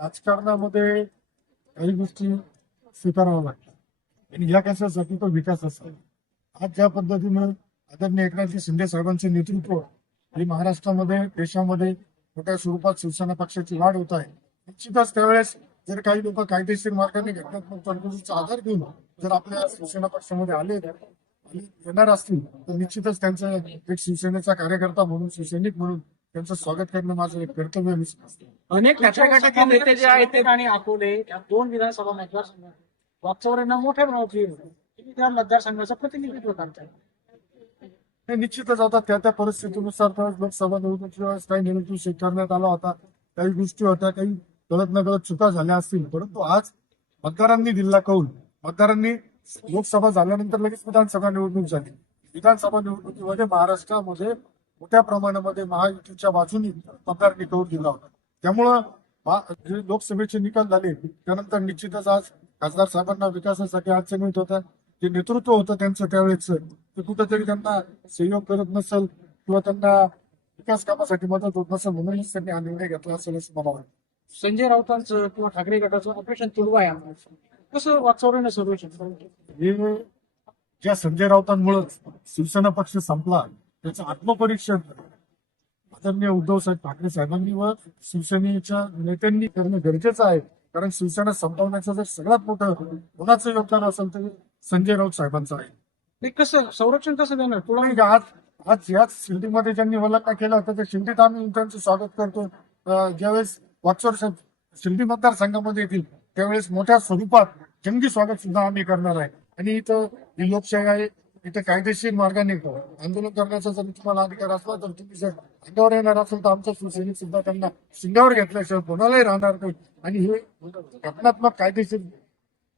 राजकारणामध्ये काही गोष्टी स्वीकाराव्या लागतात आणि या कशासाठी तो विकास असेल. आज ज्या पद्धतीनं आदरणीय एकनाथजी शिंदे साहेबांचे नेतृत्व आणि महाराष्ट्रामध्ये देशामध्ये मोठ्या स्वरूपात शिवसेना पक्षाची वाढ होत आहे. निश्चितच त्यावेळेस जर काही लोक कायदेशीर मार्गाने घटनात्मक तरतुदीचा आधार घेऊन जर आपल्या शिवसेना पक्षामध्ये आले आणि येणार असतील तर निश्चितच त्यांचं एक शिवसेनेचा कार्यकर्ता म्हणून शिवसैनिक म्हणून त्यांचं स्वागत करणं माझं एक कर्तव्य असतं. अनेक गटाचे नेते जे आहेत आणि अकोले या 2 विधानसभा मतदारसंघात वाकचौऱ्यांना मोठ्या प्रमाणात तुम्ही त्या मतदारसंघाचं प्रतिनिधित्व करताय. हे निश्चितच आता त्या परिस्थितीनुसार तर लोकसभा निवडणुकीच्या वेळेस काही निवडणूक करण्यात आला होता, काही गोष्टी होत्या, काही कळत न कळत चुका झाल्या असतील. परंतु आज मतदारांनी दिलेला कौल, मतदारांनी लोकसभा झाल्यानंतर लगेच विधानसभा निवडणूक झाली. विधानसभा निवडणुकीमध्ये महाराष्ट्रामध्ये मोठ्या प्रमाणामध्ये महायुतीच्या बाजूने मतदारांनी कौल दिला होता. त्यामुळं जे लोकसभेचे निकाल झाले त्यानंतर निश्चितच आज खासदार साहेबांना विकासासाठी अडचणी येत होत्या. जे नेतृत्व होतं त्यांचं त्यावेळेस ते कुठेतरी त्यांना सहयोग करत नसेल किंवा त्यांना विकास कामासाठी मदत होत नसेल म्हणूनच त्यांनी हा निर्णय घेतला असेल असं मला वाटतं. संजय राऊतांचं किंवा ठाकरे गटाचं ऑपरेशन तुडवा आहे, कसं वाकचौऱ्यानं सर्वेक्षण हे ज्या संजय राऊतांमुळे शिवसेना पक्ष संपला त्याचं आत्मपरीक्षण आदरणीय उद्धव साहेब ठाकरे साहेबांनी व शिवसेनेच्या नेत्यांनी करणं गरजेचं आहे. कारण शिवसेना संपवण्याचं जर सगळ्यात मोठं कोणाचं योगदान असेल तर संजय राऊत साहेबांचं आहे. ते कसं संरक्षण कसं देणार तुला? नाही, आज याच शिर्डीमध्ये ज्यांनी वलगणा केला होता त्या शिर्डीत आम्ही त्यांचं स्वागत करतो. ज्यावेळेस वाकचौर साहेब शिर्डी मतदारसंघामध्ये येतील त्यावेळेस मोठ्या स्वरूपात जंगी स्वागत सुद्धा आम्ही करणार आहे. आणि इथं ही लोकशाही आहे, इथं कायदेशीर मार्गाने आंदोलन करण्याचा जर तुम्हाला अधिकार असला तर तुम्ही जर अंगावर येणार असेल तर आमचा शिवसैनिक सुद्धा त्यांना शिंगावर घेतल्याशिवाय कोणालाही राहणार नाही. आणि हे घटनात्मक कायदेशीर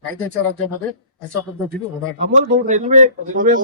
कायद्याच्या राज्यामध्ये अशा पद्धतीने होणार. अमोल भाऊ रेल्वे